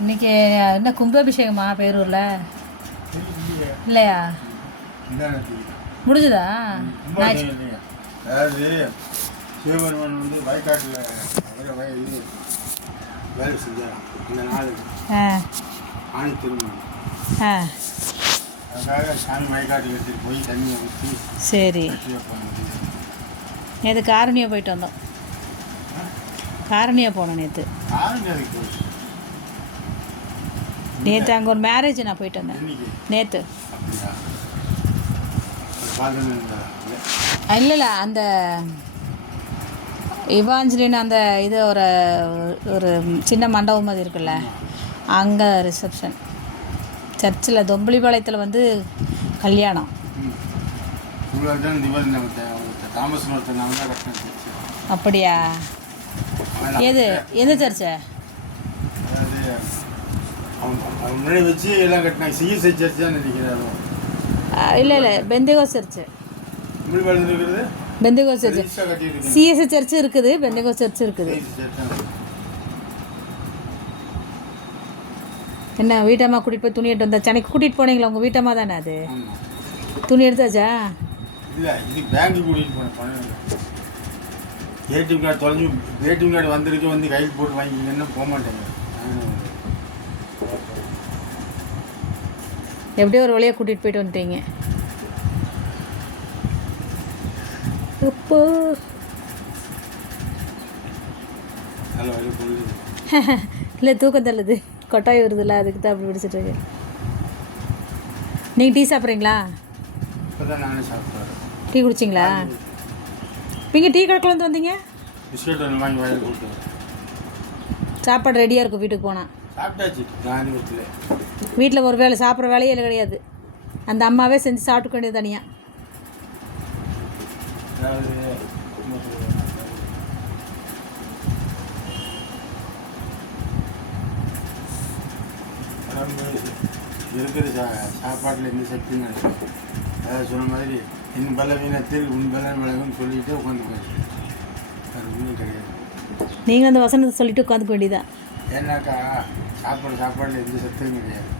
இன்னைக்கு என்ன கும்பாபிஷேகமா பேரூரில்? இல்லையே. இல்லையா? இந்தாண்ணே முடிஞ்சுதா? கும்பாபிஷேகம் இல்லையா? அதாவது சிவபெருமான் வந்து வயக்காட்டில் இது வேலை செஞ்சாராம் இந்த நாளுக்கு ஆ ஆணி திருமணம். ஆ அதுக்காக சாமி வயக்காட்டுக்கு எடுத்துகிட்டு போய் தண்ணியை ஊற்றி சரி. கட்டி வைப்பாங்க. நேற்று காரணியாக போயிட்டு வந்தோம். காரணியாக போனோம் நேற்று. காரணம் அதுக்கு போய் நேற்று அங்கே ஒரு மேரேஜ் நான் போயிட்டு வந்தேன் இன்னைக்கு நேற்று. அப்படியா? அது பார்த்துன்னு இருந்தா இல்லை அந்த இவாஞ்சலின் அந்த இது ஒரு ஒரு சின்ன மண்டபம் மாதிரி இருக்குல்ல, அங்கே ரிசப்ஷன். சர்ச்சில் தொம்பளிபாளையத்தில் வந்து கல்யாணம். இவ்வளோ தான் திவாலி நம்ம தாமஸ் ஒருத்தர் நான் தான் கட்டினேன். அப்படியா? எந்த சர்ச்சை? அதாவது அவன் முன்னாடி வச்சு எல்லாம் கட்டினாங்க. சிஎஸ்ஐ சர்ச் தான் நினைக்கிறாரோ. இல்லை பெந்தேகோஸ் சர்ச்சு. தமிழ்பாளையத்தில் இருக்கிறது பெந்தேகோஸ் சர்ச்சு. பெருசாக கட்டியிருக்கு. சிஎஸ்ஐ சர்ச்சு இருக்குது, பெந்தேகோஸ் சர்ச்சு இருக்குது. என்ன வீட்டம்மா கூட்டிகிட்டு போய் துணி எடுத்து வந்தா? சென்னைக்கு கூட்டிகிட்டு போனீங்களா? உங்கள் வீட்டம்மா தானே அது? துணி எடுத்தாச்சா? இல்லை, இது பேங்க்கு கூட்டிகிட்டு போனேன். பணம் ஏடிஎம் கார்டு தொலைஞ்சி ஏடிஎம் கார்டு வந்திருக்கு, வந்து கையில் போட்டு வாங்கிங்கன்னா போக மாட்டேங்க. எப்படியோ ஒரு வழியாக கூட்டிகிட்டு போயிட்டு வந்துட்டீங்க. அப்போ நல்ல வழி பொழுது இல்லை தூக்கம் தள்ளுது, கொட்டாய் வருதுல்ல, அதுக்கு தான் அப்படி பிடிச்சிட்டு இருக்கேன். நீங்கள் டீ சாப்பிட்றீங்களா? இப்போ தான் நானே சாப்பிட்றேன். டீ குடிச்சிங்களா? நீங்கள் டீ கடைக்குள்ள வந்து வந்தீங்க? பிஸ்கட் ஒன்று வாங்கி வாயில் கொடுத்து சாப்பாடு ரெடியாக இருக்கும் வீட்டுக்கு போனால். சாப்பிட்டாச்சு காந்திபுரத்தில். வீட்டில் ஒரு வேளை சாப்பிட்ற வேலையே கிடையாது, அந்த அம்மாவே செஞ்சு சாப்பிட்டுக்க வேண்டியது தனியாக. அதாவது இருக்கிற சாப்பாட்டில் எந்த சக்தியும் கிடையாது. அதாவது சொன்ன மாதிரி என் பலவீனத்தில் உன் பலன் விலகுன்னு சொல்லிட்டு உட்காந்து போயிடுச்சு. அது ஒன்றும் கிடையாது. நீங்கள் அந்த வசனத்தை சொல்லிட்டு உட்காந்துக்க வேண்டியதான். ஏன்னாக்கா சாப்பாட்டில் எந்த சக்தியும் கிடையாது.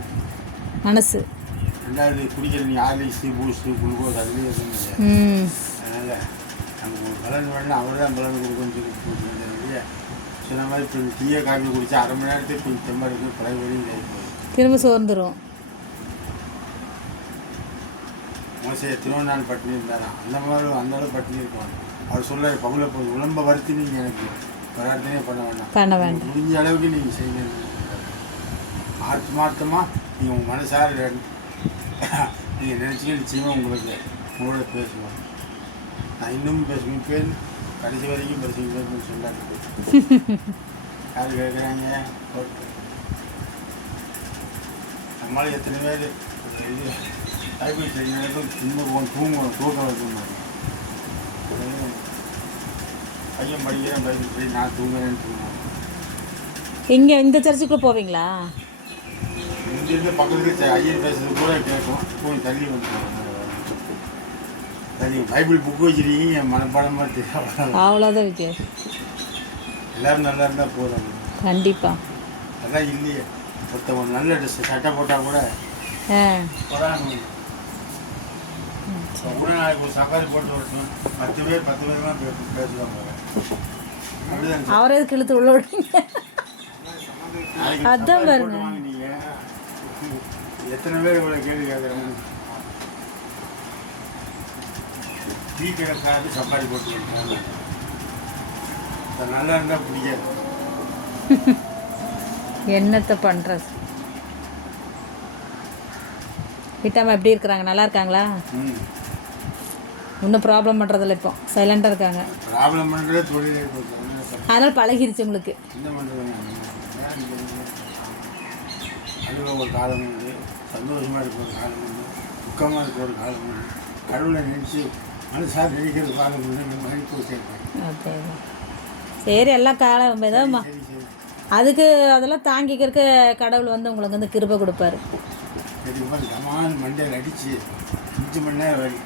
மனசு. ரெண்டாவது குடிக்கிற நீ ஆர்லிக்ஸு பூஸ்ட்டு குளுக்கோஸ் அதுலேயே எதுவும் கிடையாது. அதனால் நமக்கு ஒரு பலன் வேணும்னா அவர் தான் பலன் கொடுக்கணும்னு சொல்லி இல்லையா? சொன்ன மாதிரி இப்போ டீயை காஃபி குடித்தா அரை மணி நேரத்துக்கு கொஞ்சம் தெம்பாக இருக்குது, பழைய வரையும் கை போகுது, திரும்ப சோர்ந்துடும். மோசையை திருவண்ணாள் பட்டினி இருந்தாராம். அந்த அளவு பட்டினி இருக்கும். அவர் சொல்ல பகுல போய் உடம்ப வருத்தி நீங்கள் எனக்கு பிரார்த்தனையே பண்ண வேண்டாம், முடிஞ்ச அளவுக்கு நீங்கள் செய்யணும். ஆத்மார்த்தமாக நீங்கள் உங்கள் மனசார நீங்கள் நினச்சிக்க நிச்சயமாக உங்களோட பேசுவோம். நான் இன்னும் பேசுவேன். இப்போ கடைசி வரைக்கும் பேசுவேன் சொல்லாது. யார் கேட்குறாங்க? நம்மளால் எத்தனை பேர் இது டைப்பிங் செய்யணும், இன்னும் தூக்கம் வைக்கணும். பையன் படிக்கிறேன் பைபிள் நான் தூங்குறேன்னு தூங்குவேன். இங்கே இந்த சர்ச்சுக்குள்ளே போவீங்களா? இங்கிருந்து பக்கத்துக்கு ஐயர் பேசுறது கூட கேட்கும். போய் தள்ளி வந்துடுவோம். தள்ளி பைபிள் புக்கு வச்சுருக்கீங்க, என் மனப்பாடமாக தெரியும். அவ்வளோதான் விஜய். எல்லோரும் நல்லா இருந்தால் போதும். கண்டிப்பாக. அதான் இல்லையே, ஒருத்தவங்க நல்ல ட்ரெஸ் சட்டை போட்டால் கூட போடாமல் கூட நாளைக்கு ஒரு சஃபாரி போட்டு வரட்டும். 10 பேர் தான் பேசுவாங்க. அப்படிதான் அவரே இழுத்து உள்ள விடுறீங்க. அதான் பாருங்க, நீங்கள் எத்தனை பேர் இவ்வளோ கேள்வி கேட்குறாங்க. டீ கடைக்காக சஃபாரி போட்டு வந்துட்டாங்க. நல்லா இருந்தால் பிடிக்காது. என்னத்தை பண்ணுறது? வீட்டாமல் எப்படி இருக்கிறாங்க? நல்லா இருக்காங்களா? ஒன்றும் ப்ராப்ளம் பண்ணுறதில்ல, இப்போ சைலண்டாக இருக்காங்க. ப்ராப்ளம் பண்ணுறதே தொழிலே அதனால் பழகிருச்சு உங்களுக்கு. என்ன பண்ணுறது? அழுக ஒரு காலம் உண்டு, சந்தோஷமாக இருக்க ஒரு காலம் உண்டு, துக்கமாக இருக்க ஒரு காலம் உண்டு, கடவுளை நினச்சி மனசாக நினைக்கிற காலம் உண்டு. நம்ம நினைப்பு சேர்ப்பேன். ஓகே, சரி, எல்லாம் காலம் ஏதோ அதுக்கு அதெல்லாம் தாங்கிக்கிறதுக்கு கடவுள் வந்து உங்களுக்கு வந்து கிருபை கொடுப்பாரு. சரிப்பா, சமான மண்டையில் அடித்து 5 மணி நேரம் வரி.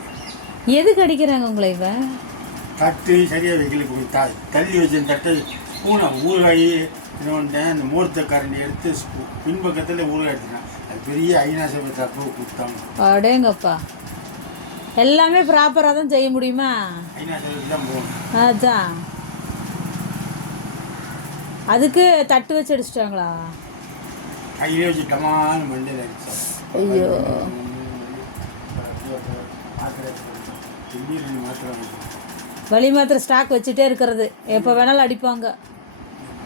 எதுக்கு அடிக்கிறாங்க உங்களை? இவன் தட்டு சரியாக வைக்கல, தள்ளி வச்ச தட்டை பூனை ஊறுகாய் இன்னொன்று அந்த மூர்த்த கரண்டி எடுத்து பின்பக்கத்தில் ஊறுகாய் எடுத்துட்டேன். அது பெரிய ஐநாசபை தப்பு கொடுத்தாங்க. அடேங்கப்பா, எல்லாமே ப்ராப்பராக தான் செய்ய முடியுமா? ஐநாசபைக்கு தான் போகணும். அதுதான், அதுக்கு தட்டு வச்சு அடிச்சிட்டாங்களா? கையிலே வச்சு டமான்னு மண்டையில் அடித்தோம். ஐயோ, திடீர்னு மாத்திரம் வலி மாத்திரை ஸ்டாக் வச்சுட்டே இருக்கிறது, எப்போ வேணாலும் அடிப்பாங்க.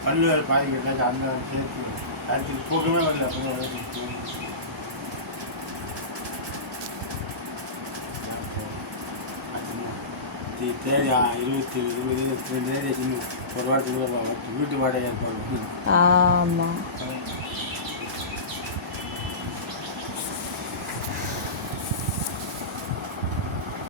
பல்லு வேறு பாதி கட்டாச்சு. அந்த சேர்த்து அடுத்து போக்கமே வரல. தேதி 20 தேதி ஒரு வாரத்துக்கு வீட்டு வாடகை ஏற்பாடு. ஆமாம்.